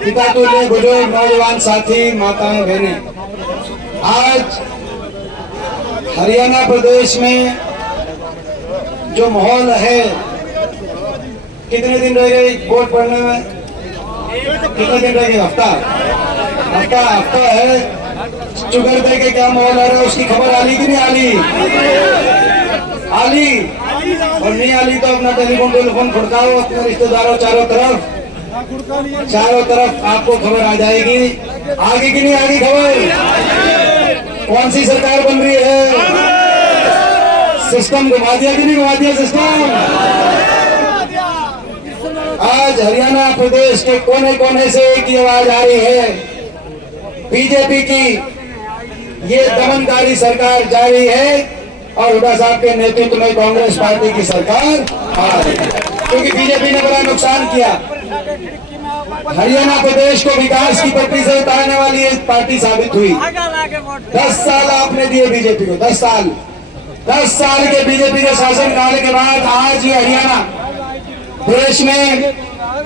पिता तुल्य बुजुर्ग नौजवान साथी माताएं बहनें, आज हरियाणा प्रदेश में जो माहौल है, कितने दिन रह गए वोट पड़ने में? कितने दिन रह गए? हफ्ता है। शुगर दे के क्या माहौल आ रहा है उसकी खबर आली कि नहीं आली? और नहीं आली तो अपना टेलीफोन खड़काओ अपने रिश्तेदारों चारों तरफ आपको खबर आ जाएगी। आगे की नहीं आगे खबर? कौन सी सरकार बन रही है? सिस्टम घुमा दिया कि नहीं घुमा दिया सिस्टम? आज हरियाणा प्रदेश के कोने कोने से एक ही आवाज आ रही है, बीजेपी की ये दमनकारी सरकार जारी है और हुड्डा साहब के नेतृत्व में कांग्रेस पार्टी की सरकार आ रही है। क्योंकि बीजेपी ने बड़ा नुकसान किया। हरियाणा प्रदेश को विकास की पटरी से उतारने वाली एक पार्टी साबित हुई। 10 साल आपने दिए बीजेपी को, 10 साल के बीजेपी के शासनकाल के बाद आज ये हरियाणा देश में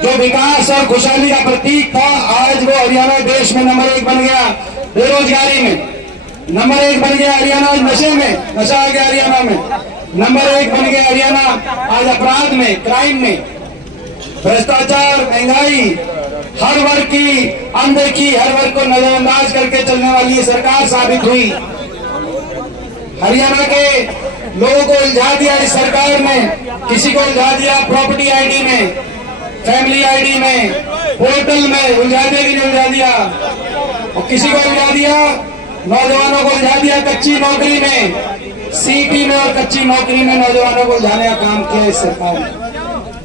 जो विकास और खुशहाली का प्रतीक था, आज वो हरियाणा देश में नंबर 1 बन गया। बेरोजगारी में नंबर 1 बन गया हरियाणा। नशे में नशा आ गया हरियाणा में नंबर 1 बन गया हरियाणा। आज अपराध में, क्राइम में, भ्रष्टाचार, महंगाई, हर वर्ग की अनदेखी, हर वर्ग को नजरअंदाज करके चलने वाली ये सरकार साबित हुई। हरियाणा के लोगों को उलझा दिया इस सरकार ने। किसी को उलझा दिया प्रॉपर्टी आईडी में, फैमिली आईडी में, पोर्टल में, उलझा दिया कि नहीं उलझा दिया? और किसी को उलझा दिया, नौजवानों को उलझा दिया कच्ची नौकरी में, सीटी में और कच्ची नौकरी में नौजवानों को उलझाने का काम किया इस सरकार ने।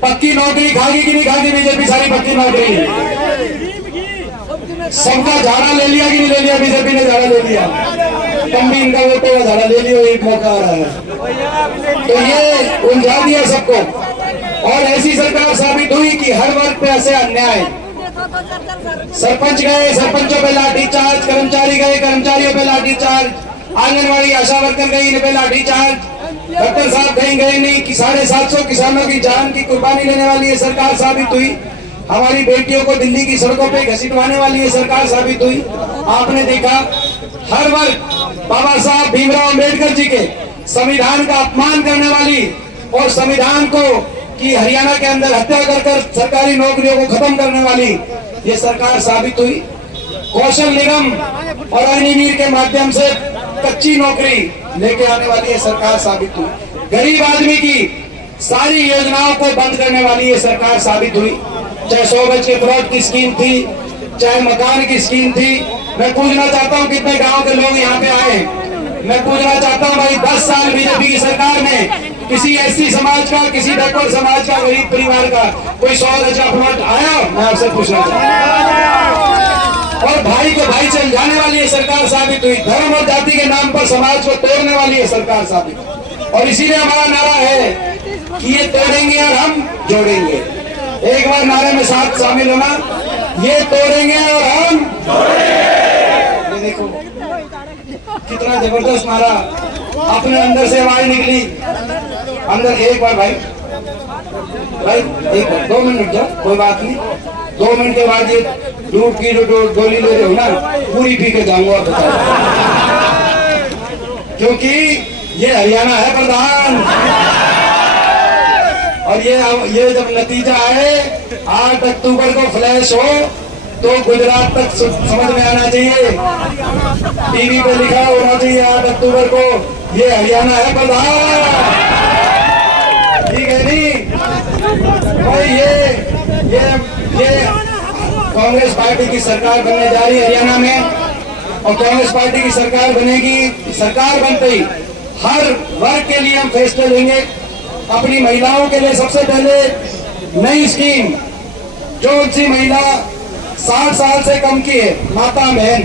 पक्की नौकरी खागी कि नहीं खागी बीजेपी? सारी पक्की नौकरी। सबका झाड़ा ले लिया कि नहीं ले लिया? बीजेपी ने झाड़ा ले लिया। कम भी इनका वोटों का झाड़ा ले लिया, एक मौका आ रहा है। तो ये उलझा दिया सबको और ऐसी सरकार साबित हुई कि हर वर्ग पे ऐसे अन्याय। सरपंच गए, सरपंचों पे लाठीचार्ज, कर्मचारी गए, कर्मचारियों पे लाठीचार्ज, आंगनबाड़ी आशा वर्कर गई, इन पे लाठीचार्ज, डॉक्टर साहब कहीं गए नहीं कि 750 किसानों की जान की कुर्बानी लेने वाली ये सरकार साबित हुई। हमारी बेटियों को दिल्ली की सड़कों पे घसीटवाने वाली ये सरकार साबित हुई। आपने देखा हर वर्ग बाबा साहब भीमराव अम्बेडकर जी के संविधान का अपमान करने वाली और संविधान को कि हरियाणा के अंदर हत्या कर सरकारी नौकरियों को खत्म करने वाली ये सरकार साबित हुई। कौशल निगम और अग्निवीर के माध्यम से कच्ची नौकरी लेके आने वाली ये सरकार साबित हुई। गरीब आदमी की सारी योजनाओं को बंद करने वाली ये सरकार साबित हुई। चाहे 100 गज के प्लॉट की स्कीम थी, चाहे मकान की स्कीम थी। मैं पूछना चाहता हूँ कितने गांव के लोग यहाँ पे आए? मैं पूछना चाहता हूँ भाई, 10 साल बीजेपी की सरकार ने किसी एससी समाज का, किसी बैकवर्ड समाज का, गरीब परिवार का कोई 100 गज का प्लॉट आया? मैं आपसे पूछना चाहता हूँ। और भाई को भाई से उलझाने वाली ये सरकार साबित हुई। धर्म और जाति के नाम पर समाज को तोड़ने वाली ये सरकार साबित। और इसीलिए हमारा नारा है कि ये तोड़ेंगे और हम जोड़ेंगे। एक बार नारे में साथ शामिल होना, ये तोड़ेंगे और हम जोड़ेंगे। ये देखो कितना जबरदस्त नारा, अपने अंदर से आवाज निकली अंदर। एक बार भाई एक बार 2 मिनट रुक जाओ, कोई बात नहीं। 2 मिनट के बाद ये दूध की जो गोली ले रहे हो ना, पूरी पी के जाऊंगा बताओ। क्योंकि ये हरियाणा है प्रधान। और ये जब नतीजा आए 8 अक्टूबर को फ्लैश हो तो गुजरात तक समझ में आना चाहिए, टीवी पे लिखा होना चाहिए 8 अक्टूबर को ये हरियाणा है प्रधान। ठीक है नहीं? और ये कांग्रेस पार्टी की सरकार बनने जा रही है हरियाणा में। और कांग्रेस पार्टी की सरकार बनेगी। सरकार बनते ही हर वर्ग के लिए हम फैसले लेंगे। अपनी महिलाओं के लिए सबसे पहले नई स्कीम, जो उनसी महिला 60 साल से कम की है, माता बहन,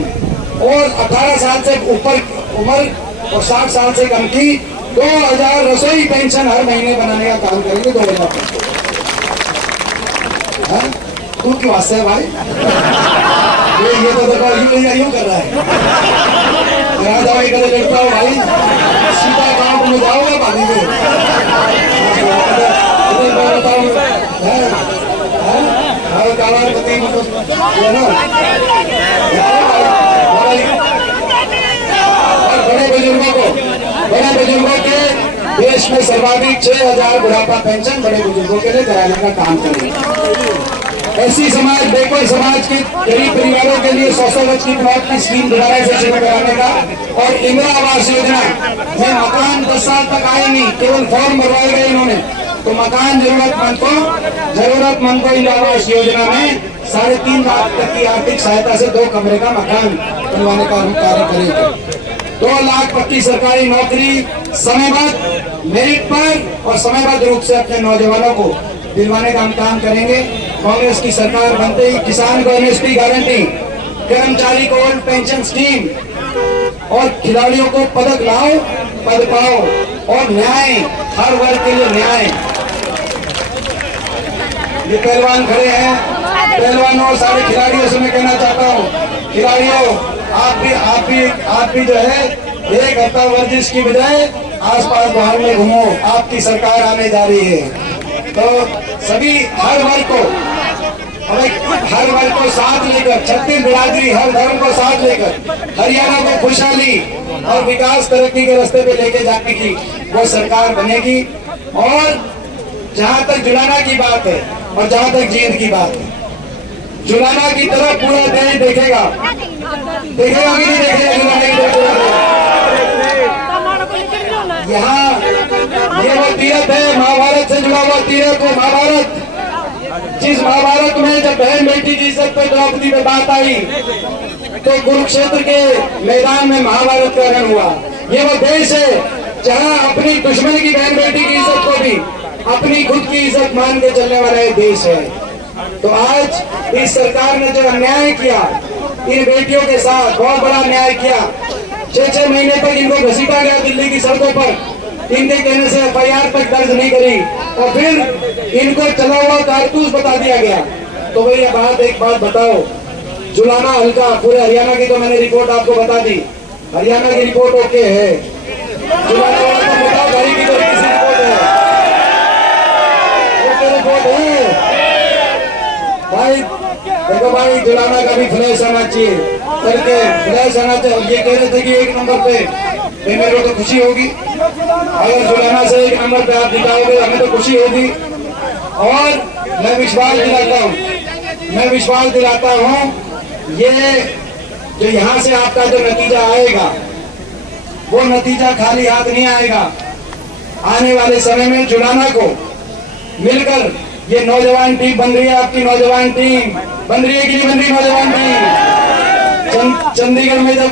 और 18 साल से ऊपर उम्र और 60 साल से कम की 2000 रसोई पेंशन हर महीने बनाने का काम करेंगे। 2000 तू क्यों हंसे भाई? ये तो देखो यूं कर रहा है। कदे लड़ता हो भाई, सीधा गांव में जाओगे पानी में। बताओ ये ना और बड़े बुजुर्गों के देश में सर्वाधिक 6,000 बुढ़ापा पेंशन बड़े बुजुर्गों के लिए कराने का काम करेंगे। ऐसी समाज बैकवर्ड समाज के गरीब परिवारों के लिए 100 गज की प्लॉट की स्कीम दोबारा से शुरू कराने का और इंदिरा आवास योजना में मकान 10 साल तक आए नहीं, केवल फॉर्म भरवाए गए इन्होंने, तो मकान जरूरतमंद को इंदिरा आवास योजना में 3.5 लाख तक की आर्थिक सहायता से 2 कमरे का मकान बनवाने का हम कार्य करेंगे। 2 लाख पक्की सरकारी नौकरी समयबद्ध मेरिट पर और समयबद्ध रूप से अपने नौजवानों को दिलवाने का हम काम करेंगे। कांग्रेस की सरकार बनते ही किसान को एमएसपी गारंटी, कर्मचारी को ओल्ड पेंशन स्कीम और खिलाड़ियों को पदक लाओ पद पाओ और न्याय, हर वर्ग के लिए न्याय। ये पहलवान खड़े हैं, पहलवानों और सारे खिलाड़ियों से मैं कहना चाहता हूँ, खिलाड़ियों आप भी जो है 1 हफ्ता वर्जिश की बजाय आसपास बाहर में घूमो, आपकी सरकार आने जा रही है। तो सभी हर वर्ग को साथ लेकर, छत्तीस बिरादरी हर धर्म को साथ लेकर हरियाणा को खुशहाली और विकास तरक्की के रास्ते पे लेके जाने की वो सरकार बनेगी। और जहां तक जुलाना की बात है और जहां तक जींद की बात है, जुलाना की तरफ पूरा देश देखेगा कि नहीं देखेगा जुलाना की तरफ। यहाँ ये वो तीर्थ है, महाभारत से जुड़ा हुआ तीर्थ है महाभारत। जिस महाभारत में जब बहन बेटी की इज्जत पे द्रौपदी में बात आई तो कुरुक्षेत्र के मैदान में महाभारत का रण हुआ। ये वो देश है जहाँ अपनी दुश्मन की बहन बेटी की इज्जत को भी अपनी खुद की इज्जत मान के चलने वाला ये देश है। तो आज इस सरकार ने जो अन्याय किया इन बेटियों के साथ, बहुत बड़ा अन्याय किया। 6-6 महीने तक इनको घसीटा गया दिल्ली की सड़कों पर, इनके कहने से FIR तक दर्ज नहीं करी और फिर इनको चला हुआ कारतूस बता दिया गया। तो भाई एक बात बताओ, जुलाना हल्का पूरे हरियाणा की तो मैंने रिपोर्ट आपको बता दी, हरियाणा की रिपोर्ट ओके है, जुलाना वाला तो बताओ भाई की तो किसी रिपोर्ट है, ओके रिपोर्ट है भाई। देखो भाई, जुलाना का भी फ्लैश आना चाहिए, करके फ्लैश आना चाहिए। ये कह रहे थे कि 1 नंबर पे मेरे को तो खुशी होगी, अगर जुलाना से 1 नंबर पे आप जिताओगे हमें तो खुशी होगी। और मैं विश्वास दिलाता हूँ ये जो यहाँ से आपका जो नतीजा आएगा वो नतीजा खाली हाथ नहीं आएगा। आने वाले समय में जुलाना को मिलकर ये नौजवान टीम बन रही है, आपकी नौजवान टीम बन रही है कि नहीं बन रही नौजवान टीम। चंडीगढ़ में जब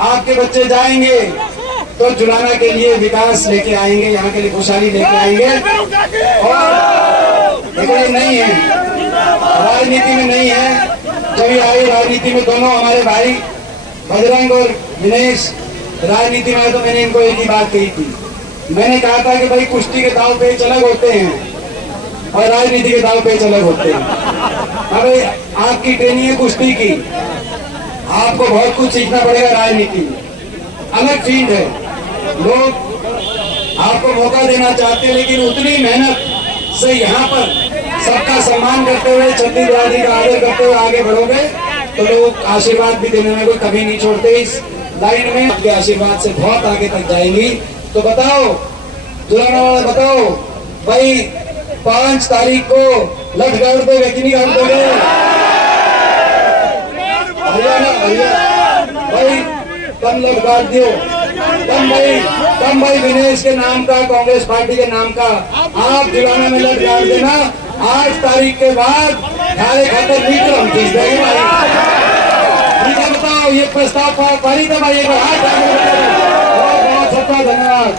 आपके बच्चे जाएंगे तो जुलाना के लिए विकास लेके आएंगे, यहाँ के लिए खुशहाली लेके आएंगे। और लेकिन नहीं है, राजनीति में नहीं है। जब ये आई राजनीति में, दोनों हमारे भाई बजरंग और दिनेश राजनीति में, तो मैंने इनको एक ही बात कही थी, मैंने कहा था कि भाई कुश्ती के दाव पेच अलग होते हैं और राजनीति के दाव पेच अलग होते हैं। अरे आपकी ट्रेनिंग है कुश्ती की, आपको बहुत कुछ सीखना पड़ेगा। राजनीति अलग फील्ड है, लोग आपको मौका देना चाहते हैं, लेकिन उतनी मेहनत से यहाँ पर सबका सम्मान करते हुए, छत्तीस बिरादरी का आदर करते हुए आगे बढ़ोगे तो लोग आशीर्वाद भी देने में कोई कभी नहीं छोड़ते। इस लाइन में आपके आशीर्वाद से बहुत आगे तक जाएंगी। तो बताओ जुलाना वाला, बताओ भाई 5 तारीख को लठ गाड़ दोगे कि नहीं गाड़ दोगे? हरियाणा भाई कम लठ गाड़ दियो, कम भाई दिनेश के नाम का, कांग्रेस पार्टी के नाम का आप जुलाना में लठ गाड़ देना। 8 तारीख के बाद खारे खातर मीटर हम खींच देंगे भाई। ठीक है, बताओ ये प्रस्ताव पारित है भाई, बहुत बहुत धन्यवाद।